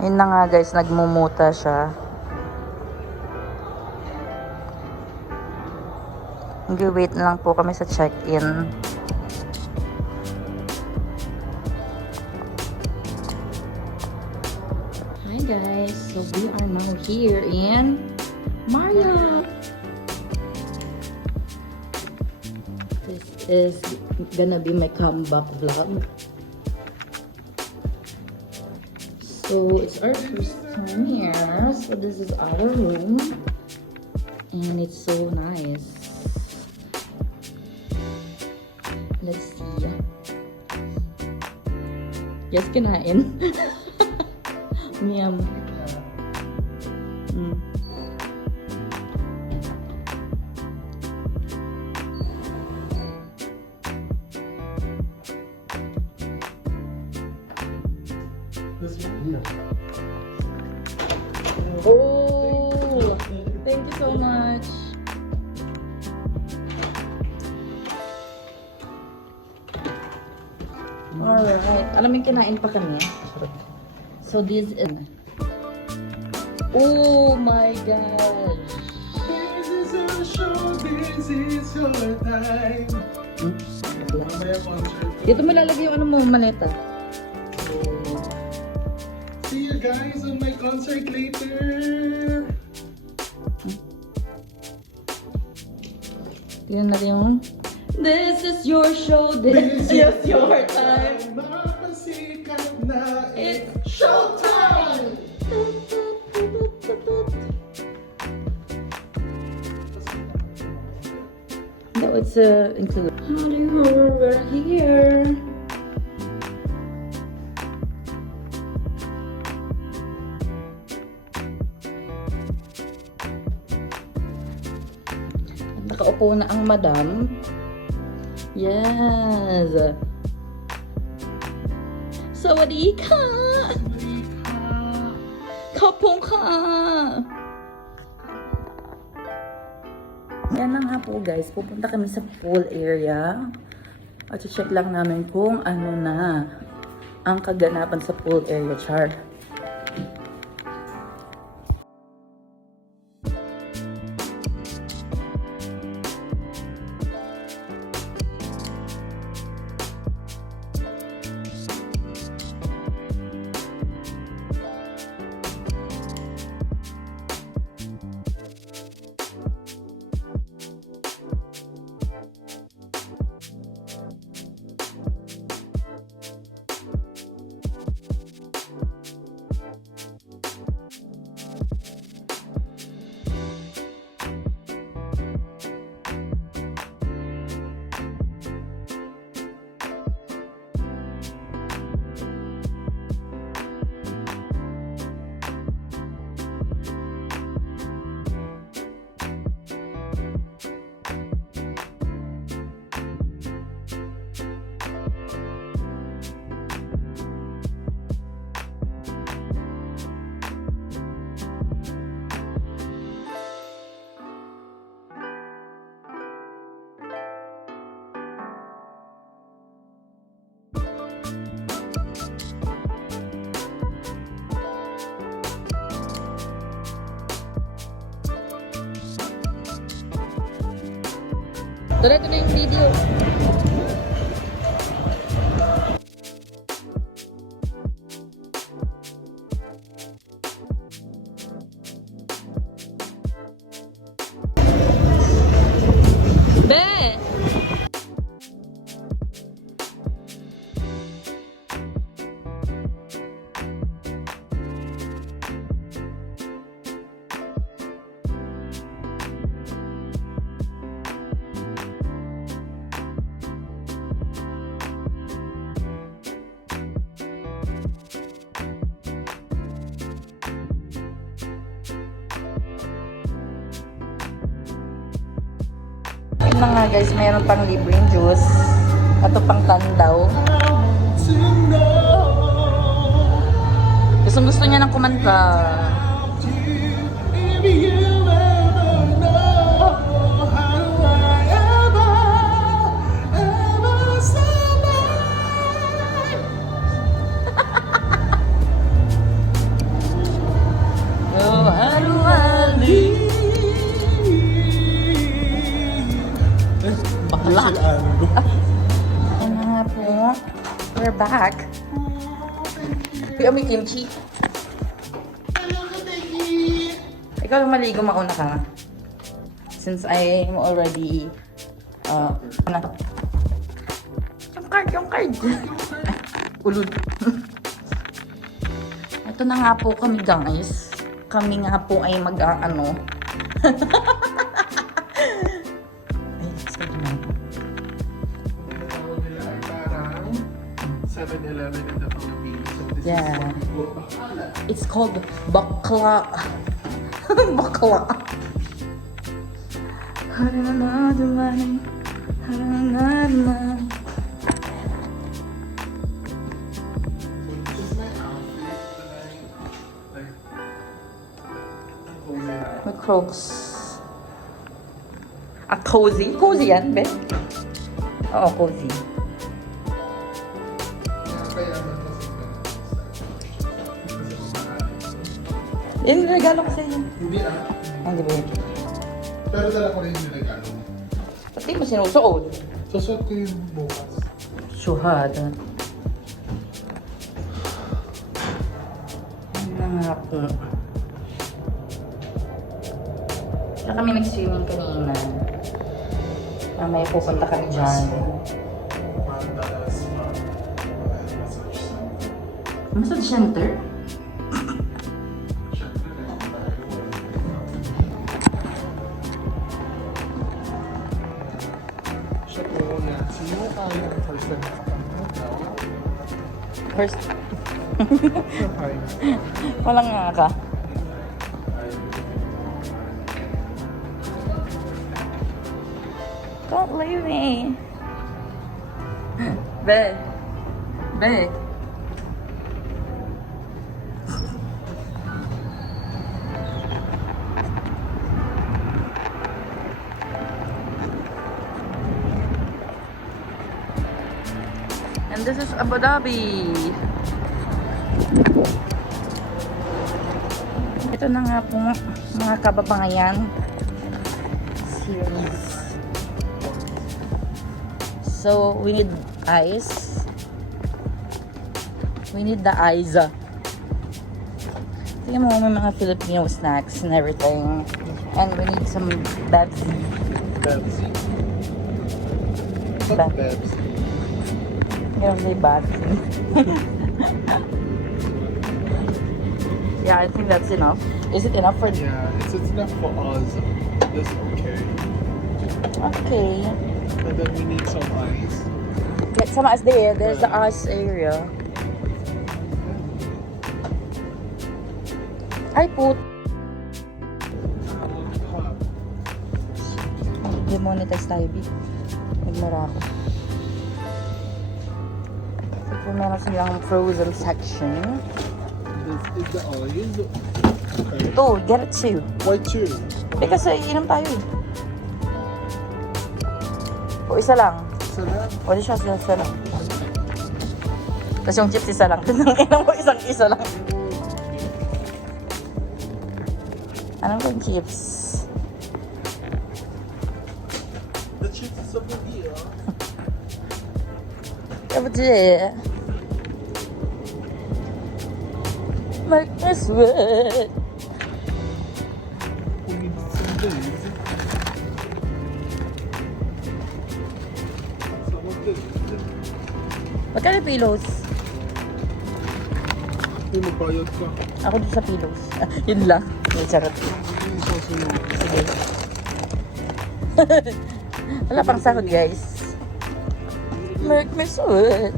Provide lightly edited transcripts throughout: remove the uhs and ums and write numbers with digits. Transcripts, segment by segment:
Yun na nga guys, nagmumuta siya. Nag-wait na lang po kami sa check-in. Hi guys, so we are now here in Marriott. This is gonna be my comeback vlog. So it's our first time here. So this is our room. And it's so nice. Let's see. Yes, kinain. Miyam. This one here. Oh, thank you so much. Alright. Alam mo yung kinain pa kami. So this is... Oh my gosh. This is our show, this is your time. Mamaya concert. Dito mo lalagay yung ano mo, maleta. So, see you guys on my concert later. Tignan natin yung... This is your show, this is your time. Mapasikat na, it's showtime! No, it's included. We're here. Nakaupo na ang madam. Yes. Sawadee ka. Kapong ka. Yan na nga po guys. Pupunta kami sa pool area. At check lang namin kung ano na ang kaganapan sa pool area, char. Diretso na yung video. Be! Yun na nga guys, mayroon pang libreng juice. Ito pang tandaw. Gusto niya ng kumanta. back. Oh, thank you. Uy, amoy kimchi. Hello, Kateki. Ikaw lang maligo, mauna ka nga. Since I am already, ano? Yung card. Ay, ulul. Ito na nga po kami, guys. Kami nga po ay mag-ano. Ay, sorry na. Ay parang 7-Eleven in the Philippines. So this Yeah. is what we call bakala. It's called bakla. Bakla. Harana duman. Harana. So this is my outfit tonight. Like, cozy. May crocs. Cozy? Cozy yan, be? Oo, cozy. Kaya naman kasi kasi mahal. Yan, regalo ko sa'yo. Hindi Hindi ba yun? Pero dala ko rin yung regalo. Ba't di mo sinusuot? Susuot ko yung bukas. Syuhada. Nangako. Saka kami nag-swimming kanina. Mamaya pupunta kami dyan. Parang dala sa massage center. Massage center? Siyempre, kailangan tayo. Siya po yan. Sino kaya ang first time nakapagpunta? First, Surprise. walang nga ka. Don't leave me. Be. Be. And this is Abu Dhabi. Ito na nga po mga kababayan. Series. So, we need ice. We need the ice. Tingnan mo, may mga Filipino snacks and everything. And we need some Pepsi. Pepsi. Ba- What Pepsi? Yung may Pepsi. Yeah, I think that's enough. Is it enough for... Yeah, it's enough for us. That's okay. Okay. And then we need some ice. Get some ice there. There's the ice area. Ay, put. Demonetize tayo, B. Nagmara ako. So, kung meron silang frozen section. This is the oil. Okay. Ito, get it too. Why two? Kasi inom tayo eh. O isa lang. So that, O di siya, isa lang. Tapos yung chips isa lang. Tapos inom mo isang-isa lang. Anong yung chips? the chips is over here. Kapatid. Make me sweat. We need some days. Some of this. Magkano pillows? May magbayad ka. Ako dun sa pillows. Yun lang. May charot. Hindi sasunod. Sige. Wala pang sahod, guys. Make me sweat.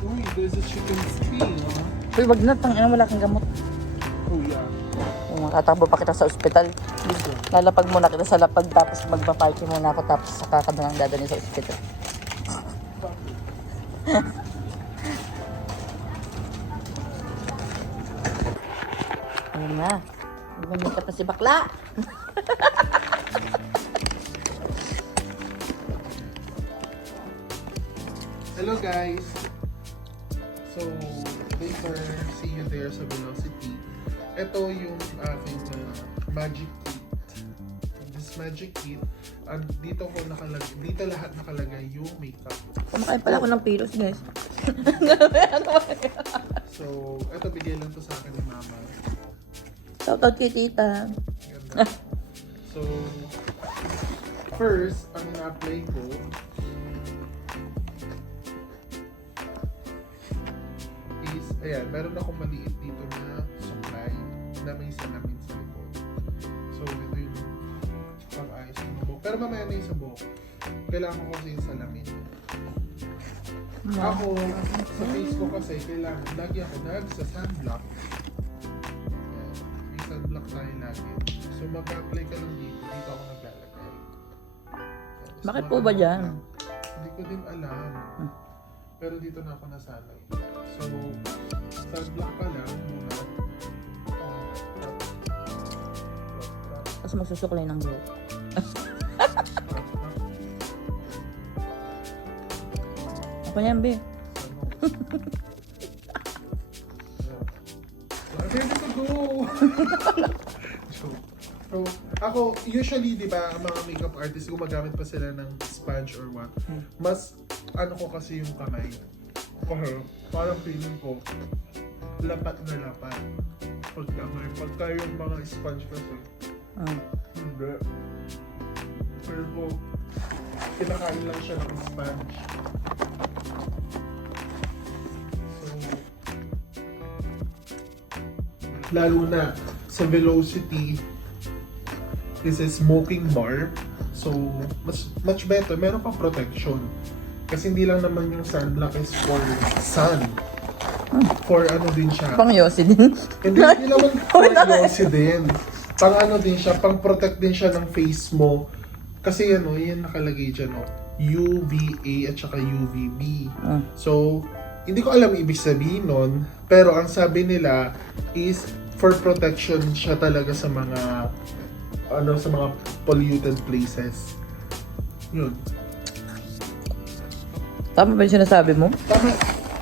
Uy, there's a chicken skin, huh? Uy, wag na. Tangina, wala kang gamot. Oh, yeah. Kung makatakbo pa kita sa ospital. Lalapag muna kita sa lapag tapos magpaparky muna ako tapos saka ka na lang dadalhin sa ospital. Ayun na. Bumalik ka pa si bakla. Hello, guys. So, later, see you there sa Velocity. Ito yung aking magic kit. This Essence Magic Kit. At dito lahat nakalagay yung makeup. Kumakain pala ako ng pilos, guys. So, ito bigay lang to sa akin ni Mama. Shoutout kay tita. Ganda. So, first, ang na-apply ko is, ayan, meron akong maliit dito na supply na may salamin sa likod. So, ito yung pang-ayos ng buhok. Pero mamaya na yung sa buhok. Kailangan ko kasi yung salamin. Ako, sa face ko kasi, kailangan, lagi ako nagsa-sunblock. Ayan, may sunblock tayo lagi. So, mag-apply ka lang dito. Dito ako naglalagay. Ayan, Bakit small po ba amount dyan? lang. Hindi ko din alam. Pero dito na ako nasanay. So, sunblock ka lang muna. Tapos magsusuklay ng buhok. Ako yan, be. Ready to go! So, ako, usually, di ba, ang mga makeup artists, gumagamit pa sila ng sponge or what. Mas, ano ko kasi yung kamay. Kasi, parang feeling ko, lapat na lapat. Pagkamay. Pagka yung mga sponge kasi, hindi. Pero ko, kinakain lang siya ng sponge. Lalo na sa Velocity, this is smoking bar. So, much better. Meron pang protection. Kasi hindi lang naman yung sunblock is for sun. For ano din siya. Pang yosi din. Hindi naman for glossy din. Pang ano din siya, pang protect din siya ng face mo. Kasi ano, yan nakalagay dyan, no? UVA at saka UVB. So, hindi ko alam ibig sabihin nun, pero ang sabi nila is for protection siya talaga sa mga sa mga polluted places. Yun. Tama ba yung sinasabi mo? Tama.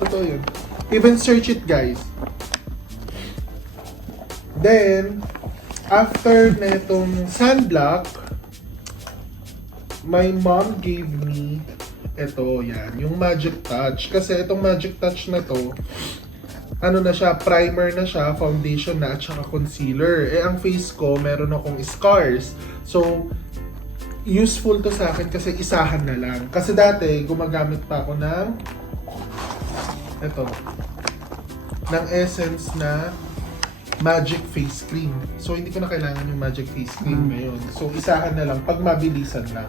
Totoo yun. Even search it, guys. Then, after netong sunblock, my mom gave me ito, yan, yung Magic Touch. Kasi itong Magic Touch na to, ano na siya, primer na siya, foundation na, at saka concealer. Eh, ang face ko, meron akong scars. So, useful to sa akin kasi isahan na lang. Kasi dati, gumagamit pa ako ng ito, ng Essence na Magic Face Cream. So, hindi ko na kailangan yung Magic Face Cream ngayon. So, isahan na lang, pag mabilisan lang.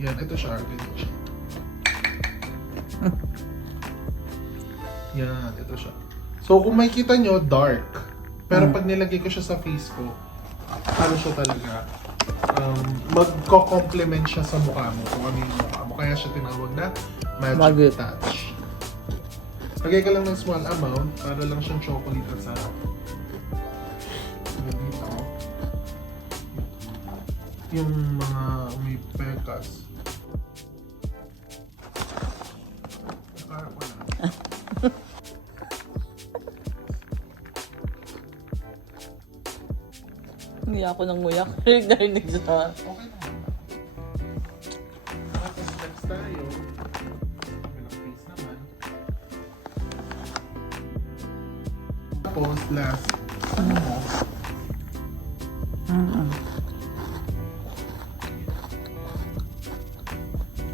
Yan, ito siya. Ganyan siya. Yan, ito siya. So, kung makikita nyo, dark. Pero pag nilagay ko siya sa face ko, ano siya talaga, magko-complement siya sa mukha mo. Kung ano yung mukha mo. Kaya siya tinawag na Magic Touch. Lagay ka lang ng small amount para lang siyang chocolate at sarap. Dito. Yung mga may pekas. Parang wala. Nguya ako ng nguya. Narinig sa... Okay naman. Tapos next tayo. Walang face naman. Tapos last. Ano mo?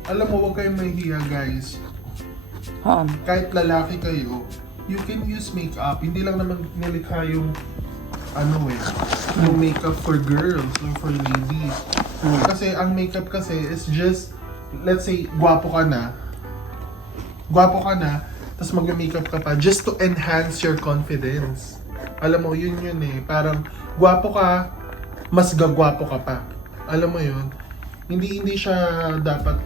Alam mo, huwag kayong mahihiya, guys. Kahit lalaki kayo, you can use makeup. Hindi lang naman nilikha yung yung makeup for girls or for ladies. Kasi ang makeup kasi is just, let's say, gwapo ka na, tapos mag-makeup ka pa just to enhance your confidence. Alam mo, yun eh. Parang, gwapo ka, mas gagwapo ka pa. Alam mo yun? Hindi siya dapat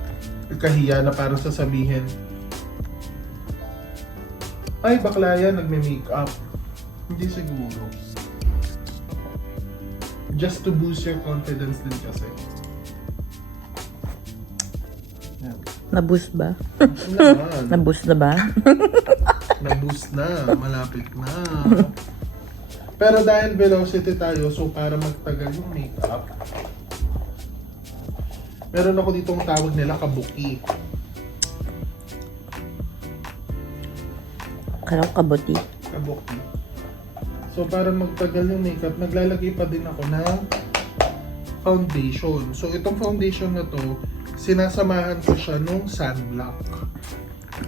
kahiya na parang sasabihin, ay, bakla yan, nagme-makeup. Hindi siguro. Just to boost your confidence din kasi. Yan. Na-boost ba? Naman. Na-boost na ba? Na-boost na. Malapit na. Pero dahil velocity tayo, so para magtagal yung makeup, meron ako ditong tawag nila kabuki. Karaw kabuti. Kabuki. So para magtagal yung makeup, naglalagay pa din ako ng foundation. So itong foundation na to, sinasamahan ko siya nung sunblock.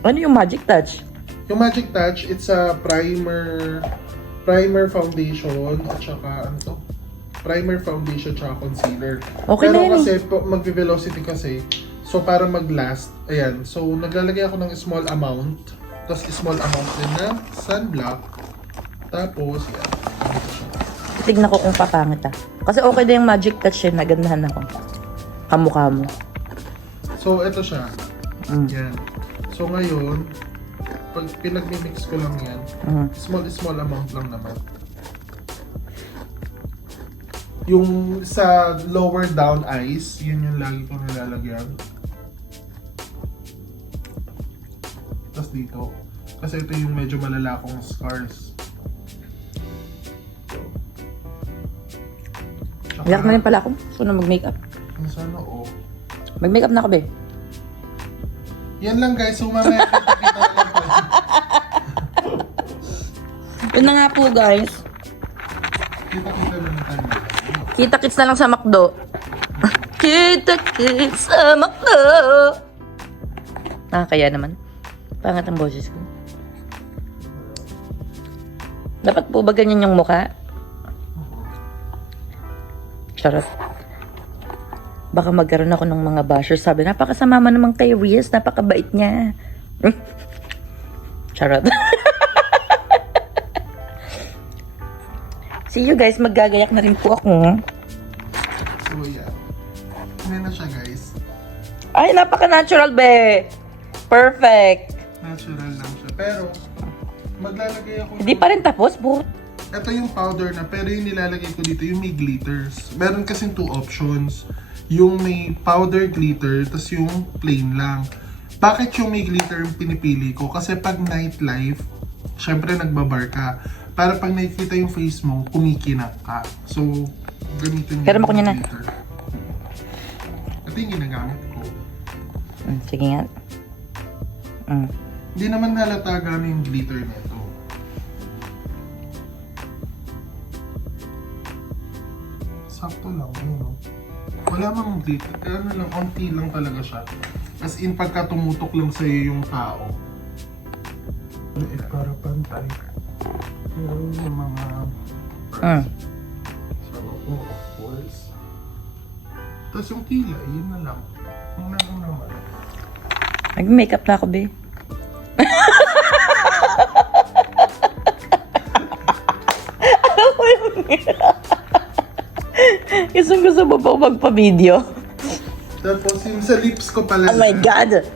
Ano yung Magic Touch? Yung Magic Touch, it's a primer foundation at saka ano to? Primer foundation tsaka concealer. Okay Pero na yun kasi mag-velocity kasi, so para mag-last, ayan. So naglalagay ako ng small amount, tapos small amount din ng sunblock. Tapos, yan. Tignan ko kung papangit ah. Kasi okay na yung Magic Touch yun. Nagandahan ako. Kamukha mo. So, ito siya. Mm. Yan. So, ngayon, pag pinag-mix ko lang yan, small amount lang naman. Yung sa lower down eyes, yun yung lagi kong nilalagyan. Tapos dito. Kasi ito yung medyo malala kong scars. Iyak na rin pala ako. So na mag-makeup. Sana oh. Mag-makeup na ako, be. Yan lang guys, so mamaya kita ulit. Yun na nga po, guys. Kita naman tayo. Kita-kits na lang sa McDo. Kita-kits sa McDo. Kaya naman. Pangat ang boses ko. Dapat po ba ganyan yung mukha? Charot. Baka magkaroon ako ng mga bashers. Sabi, napakasama naman kay Riz. Napakabait niya. Charot. See you guys. Maggagayak na rin po ako. So yeah. Ano na siya guys? Ay, napaka-natural, be. Perfect. Natural lang siya. Pero, maglalagay ako. Hindi pa rin tapos, but Ito yung powder na, pero yung nilalagay ko dito, yung may glitters. Meron kasing two options. Yung may powder glitter, tas yung plain lang. Bakit yung may glitter yung pinipili ko? Kasi pag nightlife, syempre nagbabar ka. Para pag nakikita yung face mo, kumikinap ka. So, gamitin mo Pero makunya na. glitter. Ito yung ginagamit ko. Sige nga. Hindi naman halata gano'n yung glitter nito. Sakto lang, ano. Wala mang glitter. Ano lang, onti lang talaga siya. As in, pagka tumutok lang sa'yo yung tao. Para pantay. Pero yung mga... So, of course. Tapos yung kilay, yun na lang. Yun na lang naman. Mag-makeup na ako, be. Alam mo yun. Gusto mo pa magpa-video? Tapos yung sa lips ko pala. Oh my God!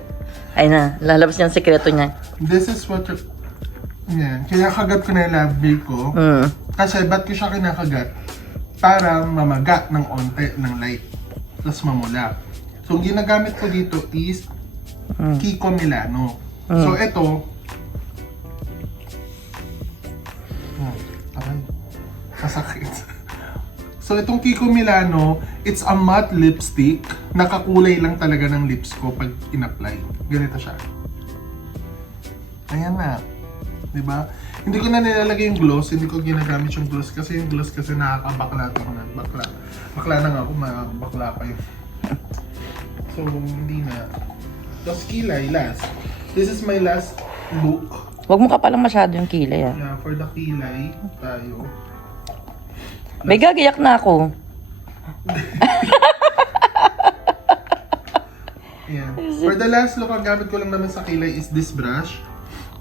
Ay na, lalabas niya ang sekreto niya. This is what yan. Kinakagat ko na yung lab veil ko. Kasi ba't ko siya kinakagat? Para mamaga ng onte ng light. Tapos mamula. So, ginagamit ko dito is Kiko Milano. So, ito. Aray. Masakit. So, itong Kiko Milano, it's a matte lipstick. Nakakulay lang talaga ng lips ko pag in-apply. Ganito siya. Ayan na. Diba? Hindi ko na nilalagay yung gloss. Hindi ko ginagamit yung gloss. Kasi yung gloss kasi nakakabakla ako na. Bakla na nga ako. Bakla pa yun. So, hindi na. Tapos kilay, last. This is my last look. Huwag mo kapalang masyado yung kilay, ah. Yeah, for the kilay, tayo. May gagayak na ako. Yeah. For the last look, ang gamit ko lang naman sa kilay is this brush.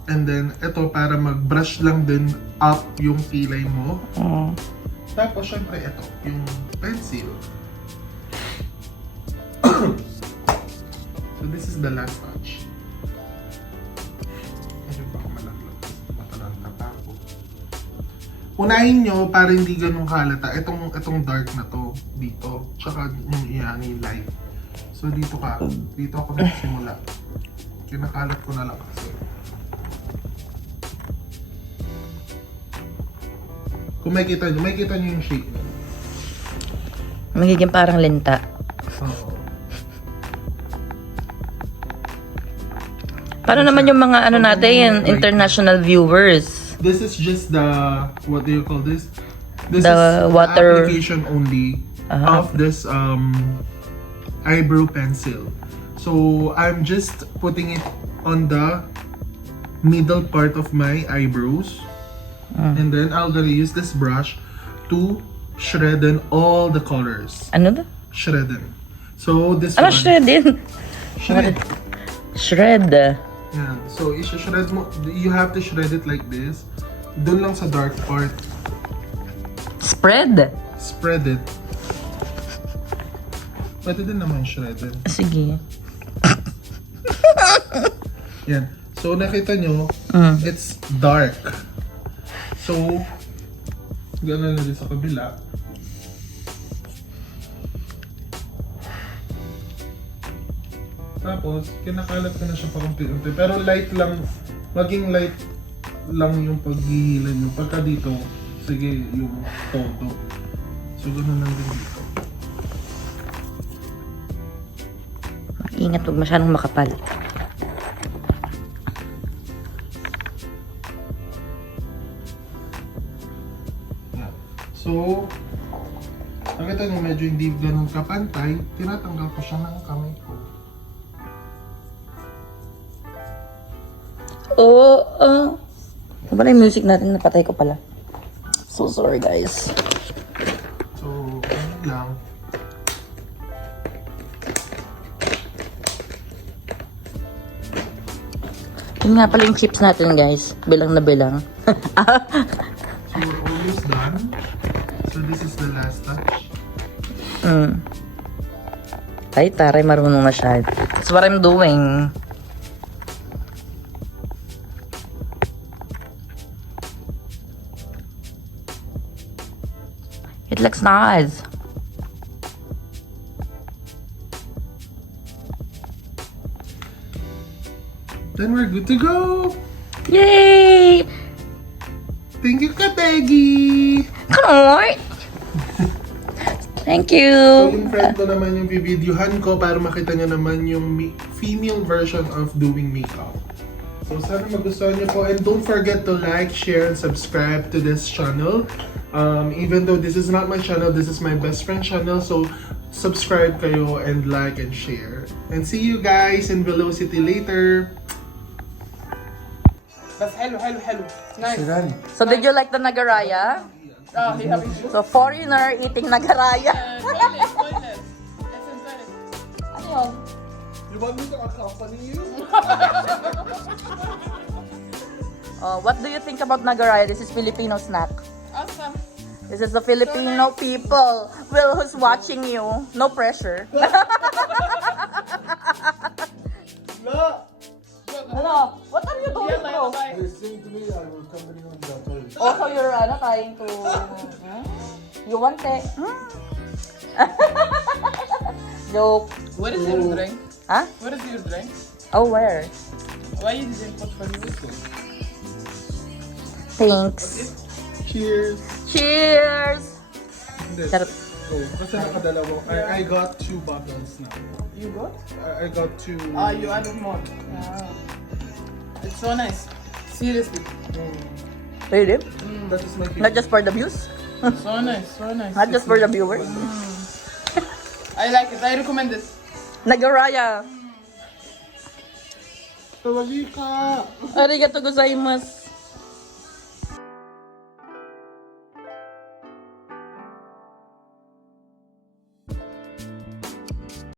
And then, ito para mag-brush lang din up yung kilay mo. Tapos, syempre, ito, yung pencil. So, this is the last touch. Ayun, baka malaglag. Matalanta pa ako. Unahin nyo para hindi ganun kalata. Itong dark na to, dito. Tsaka yung iyan, yung light. So, dito ako nagsimula. Kinakalat ko na lang kasi. Kung makikita nyo yung shape niya. Magiging parang linta. Oo. Paano naman yung mga ano natin, international viewers? This is just the, what do you call this? This The is water- the application only of this eyebrow pencil. So, I'm just putting it on the middle part of my eyebrows. And then, I'll gonna use this brush to shredden all the colors. Ano to? Shredden. So, this Ano one. shreddin? Shred. Shred. Yan. So, i-shred mo. You have to shred it like this. Doon lang sa dark part. Spread. Spread it. Pwede din naman shredden. Sige. Yan. So, nakita nyo, it's dark. So, gano'n na din sa kabila. Tapos, kinakalat ko na siya pakunti-unti. Pero light lang, maging light lang yung paghihilan nyo. Pagka dito, sige, yung todo. So, gano'n lang din dito. Ingat, huwag masyadong makapal. Yan. So, nakita nyo medyo hindi ganun kapantay, tinatanggal ko siya ng kamay ko. Oo. Ano ba na yung music natin? Napatay ko pala. So sorry guys. So, ano lang. Yun nga pala yung chips natin guys. Bilang na bilang. So, we're almost done. So, this is the last touch. Ay, taray, marunong na siya. That's what I'm doing. It looks nice. Then we're good to go! Yay! Thank you, Kategi! Come on! Thank So, you! in front ko naman yung bibidyohan ko para makita nyo naman yung female version of doing makeup. So, sana magustuhan nyo po. And don't forget to like, share, and subscribe to this channel. Even though this is not my channel, this is my best friend channel. So, subscribe kayo and like and share. And see you guys in Velocity later. بس حلو حلو حلو نايس So, did you like the Nagaraya? اه هي هابي So, foreigner eating Nagaraya. تويلت تويلت Ano yun? You want me to accompany you? What do you think about Nagaraya? This is Filipino snack. awesome This is the Filipino people. Will, who's watching you? No pressure. Hello, what are you doing, يلا bro? يلا باي Listen to me, I will accompany you on the toilet. Also, you're trying to... You want it? Joke. what is your drink Huh? what is your drink Oh, where? why you didn't put for me Thanks. Cheers! Cheers! Hindi. Sarap. Oh, kasi nakadalawa. I got 2 bottles now. you got I got 2. you added more it's so nice seriously Really? That is my favorite. Not just for the views? so nice Not just for the viewers? I like it I recommend it Nagaraya! Tawagi ka! Arigato gozaimasu!